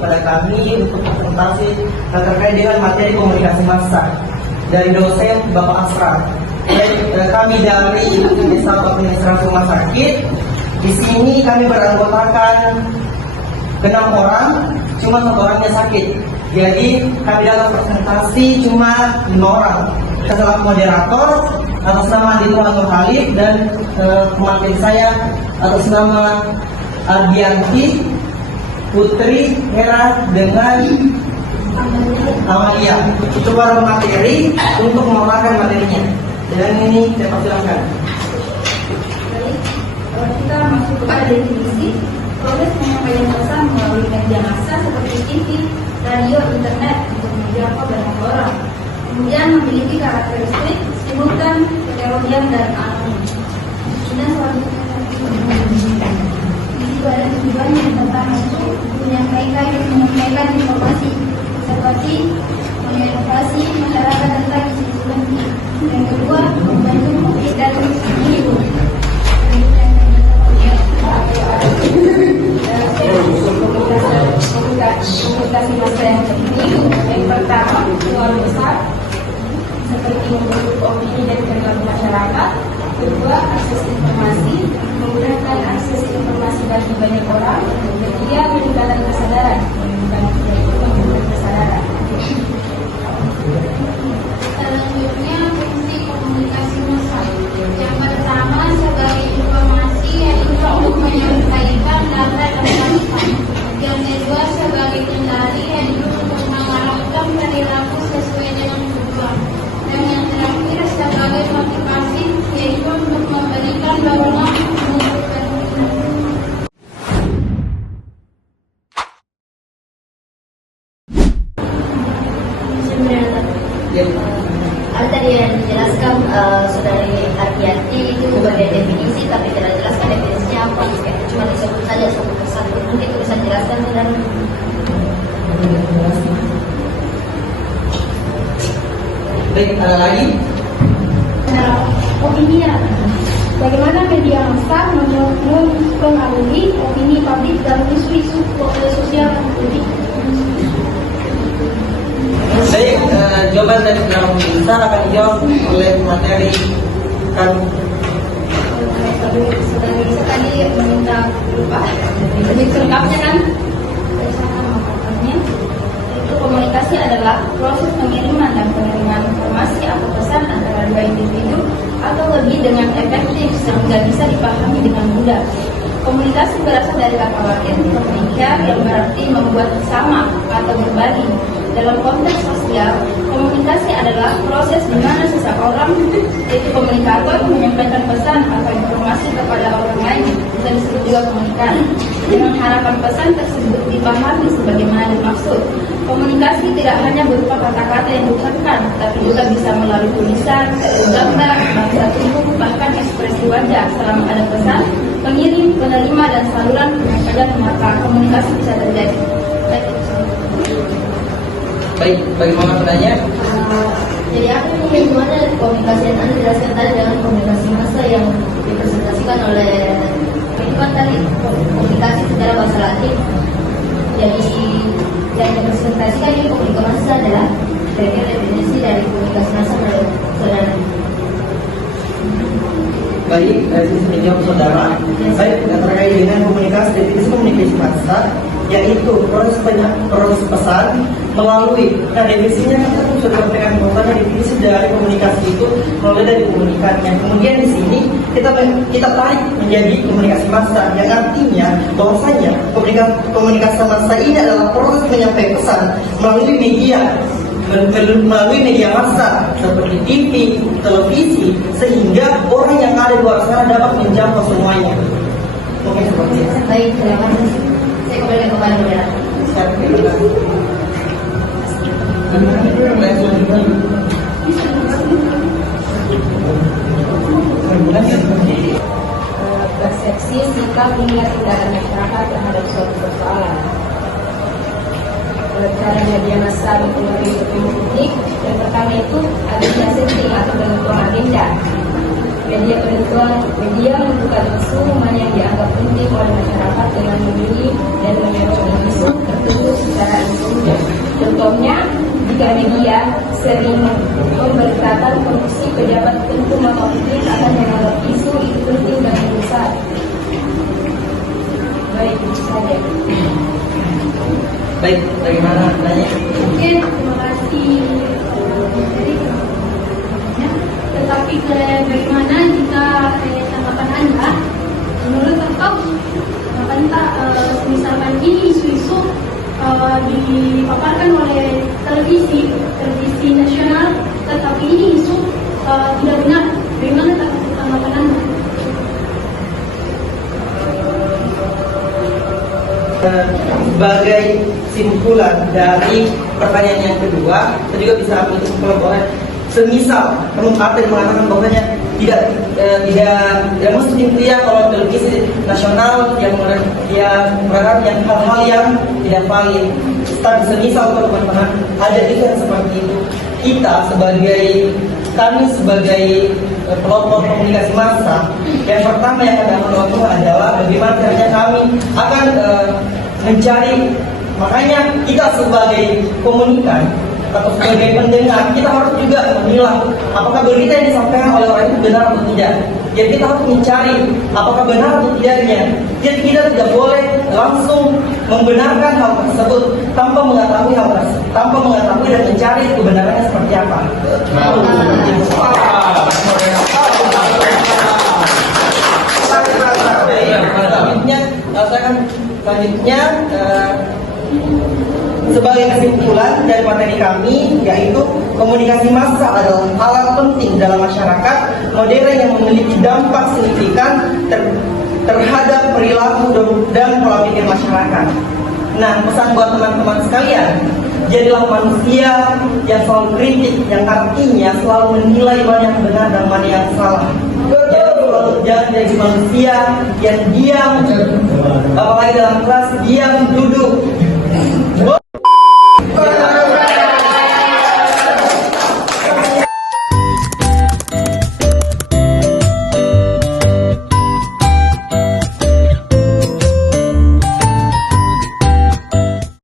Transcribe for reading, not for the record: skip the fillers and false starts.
kepada kami untuk presentasi terkait dengan materi komunikasi massa dari dosen Bapak Asra. Kami dari Desa Administrasi Rumah Sakit. Di sini kami beranggotakan 6 orang, cuma 1 orangnya sakit. Jadi kami dalam presentasi cuma 5 orang. Kita selaku moderator atas nama Dito Nur Halid dan pemateri saya atas nama Ardianti Putri Hera dengan Amalia. Itu baru materi untuk memaparkan materinya. Dan ini saya persilakan. Baik, kita masuk kepada definisi. Proses penyampaian pesan melalui media massa seperti TV, radio, internet untuk menjangkau banyak orang. Kemudian memiliki karakteristik simultan, heterogen, dan anonim. Dan selanjutnya pada tujuannya yang pertama itu menyampaikan informasi seperti menginovasi masyarakat tentang isu penting. Yang kedua, membantu publik dan menghibur. Komunikasi massa yang penting. Yang pertama, luar besar seperti membentuk opini dan perilaku masyarakat. Kedua, akses informasi, menggunakan akses informasi bagi banyak orang. Ketiga, meningkatkan kesadaran, meningkatkan kesadaran. Selanjutnya, fungsi komunikasi massa. Yang pertama, sebagai informasi yaitu untuk menyampaikan data dan fakta. Yang kedua, sebagai kendali yaitu untuk mengarahkan perilaku sesuai dengan tujuan. Dan yang terakhir, sebagai motivasi yaitu untuk memberikan dorongan untuk bertindak. Tadi yang dijelaskan Saudari Ardianti itu sebagai definisi, tapi tidak jelaskan definisinya apa. Cuma disebut saja satu persatu. Mungkin bisa jelaskan, Saudara? Baik, ada lagi? Opini. Bagaimana media massa mempengaruhi opini publik dan isu-isu sosial publik? Baik, jawaban dari Saudara Pemirsa akan dijawab oleh materi kami. Saudari sekali meminta berupa lebih selengkapnya kan? Saya sangat memaparkannya. Itu komunikasi adalah proses pengiriman dan penerimaan informasi atau pesan antara dua individu atau lebih dengan efektif sehingga bisa dipahami dengan mudah. Komunikasi berasal dari kata Latin communicare yang berarti membuat bersama atau berbagi. Dalam konteks sosial, komunikasi adalah proses di mana seseorang, yaitu komunikator, menyampaikan pesan atau informasi kepada orang lain, dan disebut juga komunikan, dengan harapan pesan tersebut dipahami sebagaimana dimaksud. Komunikasi tidak hanya berupa kata-kata yang diucapkan, tapi juga bisa melalui tulisan, gambar, bahasa tubuh, bahkan ekspresi wajah. Selama ada pesan, pengirim, penerima, dan saluran penyampaian, maka komunikasi bisa terjadi. Baik, bagaimana penanya? Jadi apa ini hubungannya dari komunikasi yang Anda jelaskan tadi dengan komunikasi massa yang dipresentasikan oleh itu kan tadi komunikasi secara bahasa Latin. Jadi yang dipresentasikan ini komunikasi massa adalah definisi dari komunikasi massa menurut Saudara. Baik, dari sisi menjawab Saudara. Baik, terkait dengan komunikasi, definisi komunikasi massa yaitu proses pesan melalui, nah definisinya kan sudah sampaikan bahwa definisi dari komunikasi itu melalui dari komunikan. Yang kemudian di sini kita tarik menjadi komunikasi massa, yang artinya bahwasanya komunikasi massa ini adalah proses menyampaikan pesan melalui media massa seperti TV, televisi, sehingga orang yang ada di luar sana dapat menjangkau semuanya. Mungkin seperti itu. Baik, terima kasih. Saya kembali kepada Saudara. Persepsi, sikap, hingga tindakan masyarakat terhadap suatu persoalan. Cara media massa mempengaruhi opini publik. Yang pertama itu adanya setting atau penentuan agenda. Media membuka isu mana yang dianggap penting oleh masyarakat dengan memilih dan menyoroti isu tertentu sering memberitakan kondisi pejabat tentu maka publik akan menganggap isu itu penting dan besar. Baik, itu saja. Baik, bagaimana nanya? Oke, terima kasih. Tetapi bagaimana jika tanggapan Anda, menurut Anda, misalkan ini isu-isu dipaparkan oleh televisi nasional, tetapi ini isu tidak benar. Bagaimana tanggapan Anda? Sebagai simpulan dari pertanyaan yang kedua, kita juga bisa ambil kesimpulan bahwa semisal ada yang mengatakan bahwanya tidak mesti ya kalau televisi nasional yang menerangkan hal-hal yang tidak valid. Tapi semisal teman-teman ada juga yang seperti itu, kami sebagai kelompok komunikasi massa, yang pertama yang akan melakukan adalah bagaimana caranya kami akan mencari. Makanya kita sebagai komunikan atau sebagai pendengar, kita harus juga memilah apakah berita yang disampaikan oleh orang itu benar atau tidak. Jadi kita harus mencari apakah benar atau tidaknya. Jadi kita tidak boleh langsung membenarkan hal tersebut tanpa mengetahui dan mencari kebenarannya seperti apa. Selanjutnya sebagai kesimpulan dari materi kami, yaitu komunikasi massa adalah alat penting dalam masyarakat modern yang memiliki dampak signifikan terhadap perilaku dan pola pikir masyarakat. Nah, pesan buat teman-teman sekalian, jadilah manusia yang selalu kritik, yang artinya selalu menilai mana yang benar dan mana yang salah. Jangan jadi manusia yang diam, apalagi dalam kelas diam duduk,